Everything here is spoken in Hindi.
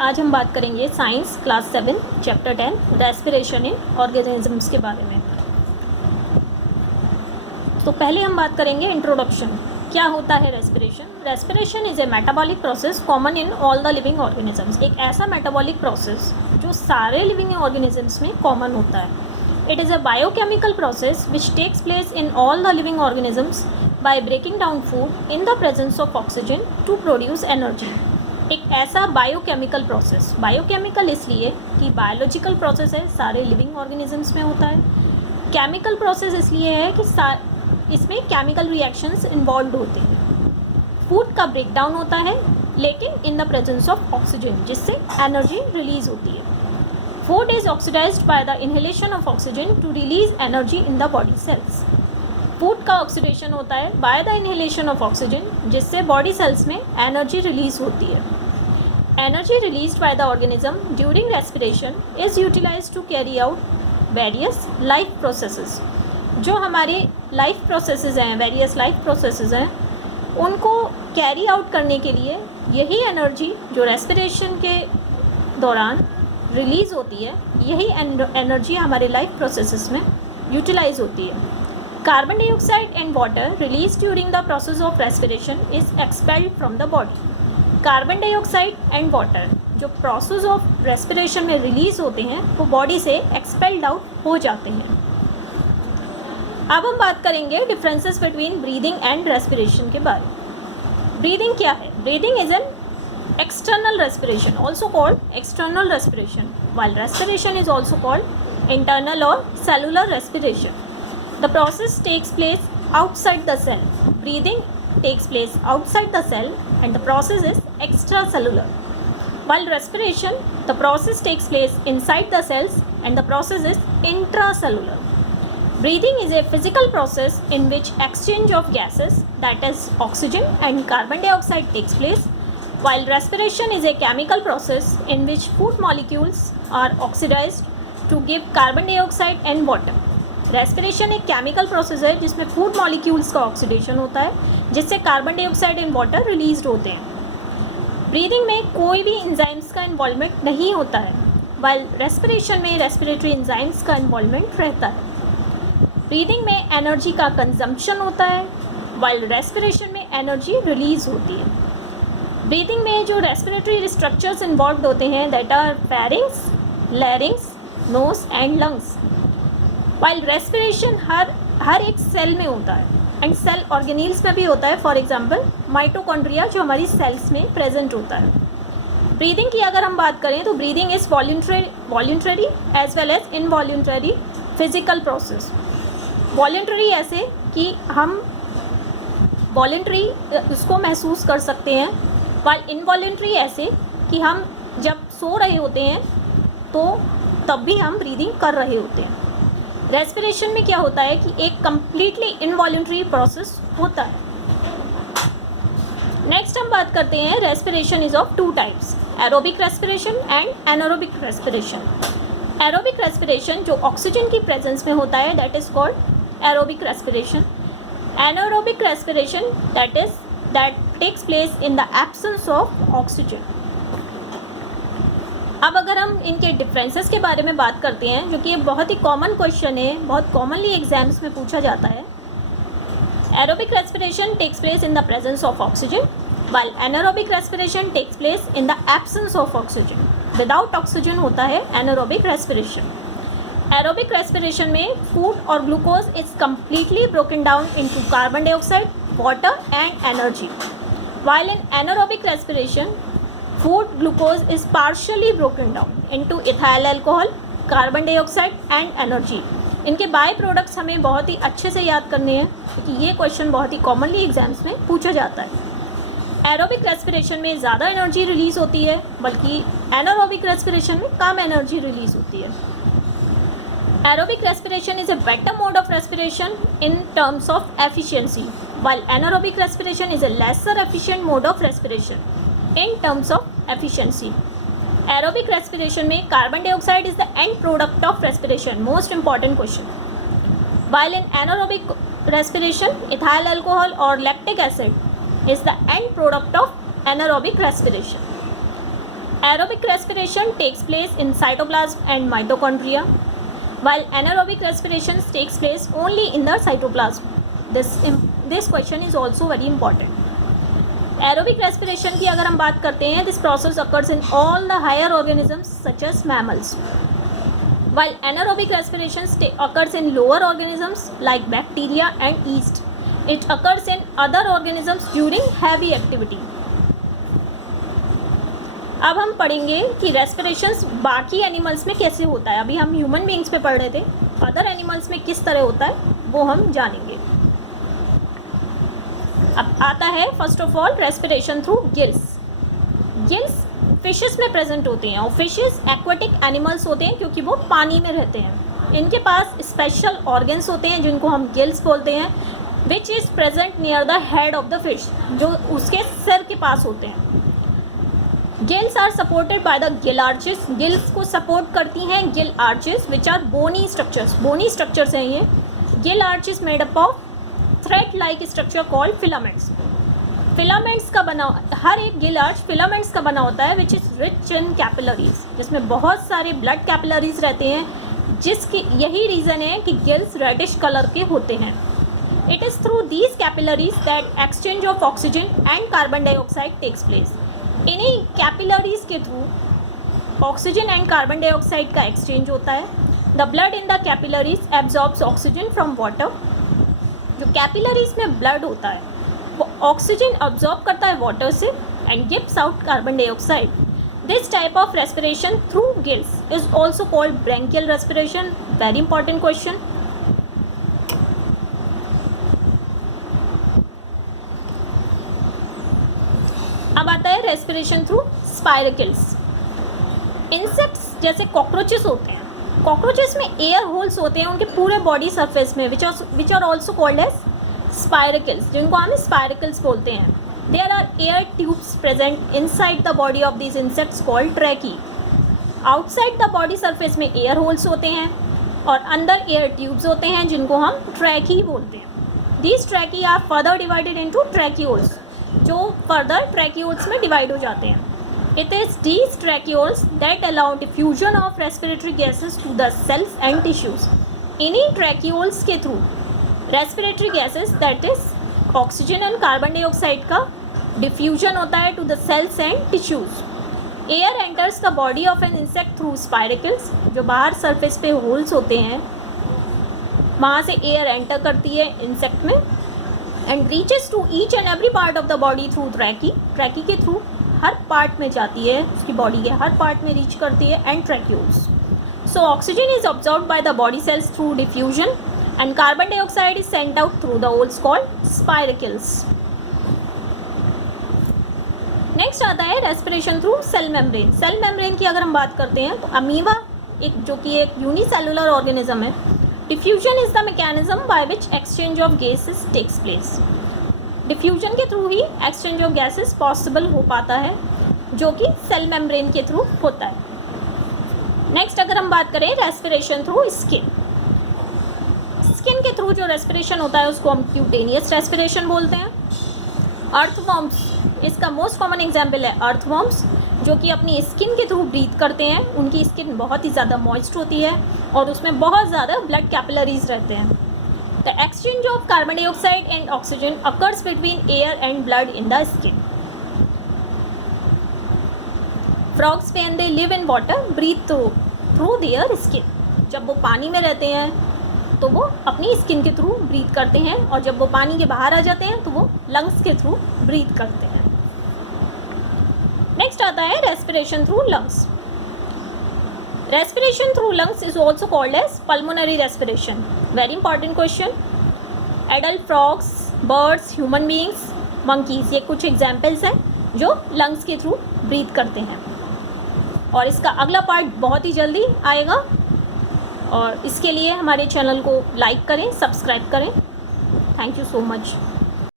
आज हम बात करेंगे science class 7 chapter 10 respiration in organisms के बारे में। तो पहले हम बात करेंगे इंट्रोडक्शन। क्या होता है respiration? Respiration is a metabolic process common in all the living organisms. एक ऐसा मेटाबॉलिक प्रोसेस जो सारे लिविंग ऑर्गेनिजम्स में कॉमन होता है। It is a biochemical process which takes place in all the living organisms by breaking down food in the presence of oxygen to produce energy. एक ऐसा बायोकेमिकल प्रोसेस, बायोकेमिकल इसलिए कि बायोलॉजिकल प्रोसेस है, सारे लिविंग ऑर्गेनिजम्स में होता है। केमिकल प्रोसेस इसलिए है कि इसमें केमिकल रिएक्शंस इन्वॉल्व होते हैं। फूड का ब्रेक डाउन होता है लेकिन in the presence of oxygen, जिससे एनर्जी रिलीज होती है। Food is oxidised by the inhalation of oxygen to release energy in the body cells. Food का ऑक्सीडेशन होता है by the inhalation of oxygen, जिससे बॉडी सेल्स में एनर्जी रिलीज होती है। Energy released by the organism during respiration is utilised to carry out various life processes. जो हमारे लाइफ प्रोसेसेस हैं, वेरियस लाइफ प्रोसेसेस हैं, उनको कैरी आउट करने के लिए यही एनर्जी जो रेस्पिरेशन के दौरान रिलीज़ होती है, यही एनर्जी हमारे लाइफ प्रोसेसेस में यूटिलाइज होती है। Carbon dioxide and water release during the process of respiration is expelled from the body. Carbon dioxide and water जो प्रोसेस ऑफ रेस्पिरेशन में रिलीज होते हैं वो बॉडी से एक्सपेल्ड आउट हो जाते हैं। अब हम बात करेंगे differences between breathing and respiration के बारे में। ब्रीदिंग क्या है? Breathing is an external respiration, also called external respiration, while respiration is also called internal or cellular respiration. The process takes place outside the cell. Breathing takes place outside the cell and the process is extracellular. While respiration, the process takes place inside the cells and the process is intracellular. Breathing is a physical process in which exchange of gases, that is oxygen and carbon dioxide, takes place. While respiration is a chemical process in which food molecules are oxidized to give carbon dioxide and water. Respiration एक केमिकल प्रोसेस है जिसमें फूड मॉलिक्यूल्स का ऑक्सीडेशन होता है, जिससे carbon dioxide and water release होते हैं। ब्रीदिंग में कोई भी इंजाइम्स का इन्वॉल्वमेंट नहीं होता है, वाइल रेस्पिरेशन में रेस्पिरेटरी इंजाइम्स का इन्वॉल्वमेंट रहता है। ब्रीदिंग में एनर्जी का कंजम्पशन होता है, वाइल रेस्पिरेशन में एनर्जी रिलीज होती है। ब्रीदिंग में जो रेस्पिरेटरी स्ट्रक्चर्स इन्वॉल्व होते हैं that are pharynx, larynx, nose and lungs. While respiration हर एक सेल में होता है एंड सेल ऑर्गेनील्स में भी होता है। फॉर एग्जांपल माइटोकॉन्ड्रिया जो हमारी सेल्स में प्रेजेंट होता है। ब्रीदिंग की अगर हम बात करें तो breathing is voluntary as well as involuntary physical process. Voluntary ऐसे कि हम वॉल्यूंटरी उसको महसूस कर सकते हैं, वाइल इनवॉल्यूंटरी ऐसे कि हम जब सो रहे होते हैं तो तब भी हम ब्रीदिंग कर रहे होते हैं। रेस्पिरेशन में क्या होता है कि एक कम्प्लीटली इनवॉल्यूंटरी प्रोसेस होता है। नेक्स्ट हम बात करते हैं respiration is of two types, aerobic respiration and anaerobic respiration. Aerobic respiration जो ऑक्सीजन की प्रेजेंस में होता है that is called aerobic respiration. Anaerobic respiration that takes place in the absence of oxygen. अब अगर हम इनके डिफरेंसेस के बारे में बात करते हैं, जो कि ये बहुत ही कॉमन क्वेश्चन है, बहुत कॉमनली एग्जाम्स में पूछा जाता है। Aerobic respiration takes place in the presence of oxygen, while anaerobic respiration takes place in the absence of oxygen. Without oxygen होता है एनारोबिक रेस्पिरेशन। एरोबिक रेस्पिरेशन में फूड और glucose is completely broken down into carbon dioxide, water and energy. While in anaerobic respiration, food glucose is partially broken down into ethyl alcohol, carbon dioxide and energy. इनके बाय प्रोडक्ट्स हमें बहुत ही अच्छे से याद करने हैं क्योंकि ये क्वेश्चन बहुत ही कॉमनली एग्जाम्स में पूछा जाता है। एरोबिक रेस्पिरेशन में ज़्यादा एनर्जी रिलीज होती है, बल्कि एनारोबिक रेस्पिरेशन में कम एनर्जी रिलीज होती है। Aerobic respiration is a better mode of respiration in terms of efficiency, while anaerobic respiration is a lesser efficient mode of respiration in terms of efficiency. Aerobic respiration में carbon dioxide is the end product of respiration, most important question. While in anaerobic respiration, ethyl alcohol or lactic acid is the end product of anaerobic respiration. Aerobic respiration takes place in cytoplasm and mitochondria, while anaerobic respiration takes place only in the cytoplasm. This question is also very important. Aerobic respiration की अगर हम बात करते हैं, this process occurs in all the higher organisms such as mammals, while anaerobic respiration occurs in lower organisms like bacteria and yeast. It occurs in other organisms during heavy activity. अब हम पढ़ेंगे कि रेस्पिरेशंस बाकी एनिमल्स में कैसे होता है. अभी हम ह्यूमन बीइंग्स पे पढ़ रहे थे, अदर एनिमल्स में किस तरह होता है वो हम जानेंगे. अब आता है first of all respiration through gills. Gills fishes में प्रेजेंट होते हैं और फिशेस एक्वाटिक एनिमल्स होते हैं क्योंकि वो पानी में रहते हैं. इनके पास स्पेशल ऑर्गन्स होते हैं जिनको हम गिल्स बोलते हैं, which is present near the head of the fish, जो उसके सिर के पास होते हैं. Gills are supported by the gill arches. Gills को सपोर्ट करती हैं gill arches which are bony structures. Bony structures हैं ये. Gill arches made up of thread like structure called filaments. Filaments का बना, हर एक गिल आर्च फिलामेंट्स का बना होता है which is rich in capillaries, जिसमें बहुत सारे ब्लड कैपिलरीज रहते हैं, जिसकी यही रीज़न है कि गिल्स रेडिश कलर के होते हैं. It is through these capillaries that exchange of oxygen and carbon dioxide takes place. इन्हीं कैपिलरीज के through oxygen and carbon dioxide का एक्सचेंज होता है. The blood in the capillaries absorbs oxygen from water. जो कैपिलरीज में ब्लड होता है वो ऑक्सीजन अब्जॉर्ब करता है वाटर से and gives out carbon dioxide. This type of respiration through gills is also called branchial respiration. Very important question. अब आता है रेस्पिरेशन थ्रू स्पाइरकल्स. इंसेक्ट्स जैसे कॉकरोचेस होते हैं, कॉकरोचेस में एयर होल्स होते हैं उनके पूरे बॉडी सरफेस में which are also called as spiracles, जिनको हम स्पाइरकल्स बोलते हैं. There are air tubes present inside the body of this insects called trachea. Outside the body surface में एयर होल्स होते हैं और अंदर एयर ट्यूब्स होते हैं जिनको हम ट्रैकी बोलते हैं. These trachea are further divided into tracheoles, जो फर्दर ट्रैक्यूल्स में डिवाइड हो जाते हैं. It is these tracheoles that allow diffusion of respiratory gases to the cells and tissues. इन्हीं ट्रैक्यूल्स के through respiratory gases that is oxygen and carbon dioxide का डिफ्यूजन होता है to the cells and tissues. Air enters the body of an insect through spiracles. जो बाहर सरफेस पे होल्स होते हैं वहाँ से एयर एंटर करती है इंसेक्ट में and reaches to each and every part of the body through trachea. ट्रैकी के थ्रू हर पार्ट में जाती है, उसकी बॉडी के हर पार्ट में रीच करती है and tracheoles. So oxygen is absorbed by the body cells through diffusion and carbon dioxide is sent out through the holes called spiracles. Next आता है respiration through cell membrane. Cell membrane की अगर हम बात करते हैं तो अमीबा जो कि एक यूनिसेलुलर ऑर्गेनिज्म है. Diffusion is the mechanism by which exchange of gases takes place. Diffusion के थ्रू ही एक्सचेंज ऑफ गैसेस पॉसिबल हो पाता है, जो कि सेल मेम्ब्रेन के थ्रू होता है. नेक्स्ट अगर हम बात करें रेस्पिरेशन थ्रू स्किन. स्किन के थ्रू जो रेस्पिरेशन होता है उसको हम क्यूटेनियस रेस्पिरेशन बोलते हैं. अर्थवॉर्म्स इसका मोस्ट कॉमन एग्जाम्पल है. अर्थवॉर्म्स जो कि अपनी स्किन के थ्रू ब्रीथ करते हैं, उनकी स्किन बहुत ही ज़्यादा मॉइस्ट होती है और उसमें बहुत ज़्यादा ब्लड कैपिलरीज रहते हैं. The exchange of carbon dioxide and oxygen occurs between air and blood in the skin. Frogs when they live in water breathe through their skin. जब वो पानी में रहते हैं तो वो अपनी स्किन के थ्रू ब्रीथ करते हैं और जब वो पानी के बाहर आ जाते हैं तो वो लंग्स के थ्रू ब्रीथ करते हैं. नेक्स्ट आता है respiration through lungs. Respiration through lungs is also called as pulmonary respiration. Very important question. Adult frogs, birds, human beings, monkeys, ये कुछ एग्जाम्पल्स हैं जो लंग्स के थ्रू ब्रीथ करते हैं. और इसका अगला पार्ट बहुत ही जल्दी आएगा और इसके लिए हमारे चैनल को लाइक करें, सब्सक्राइब करें. Thank you so much.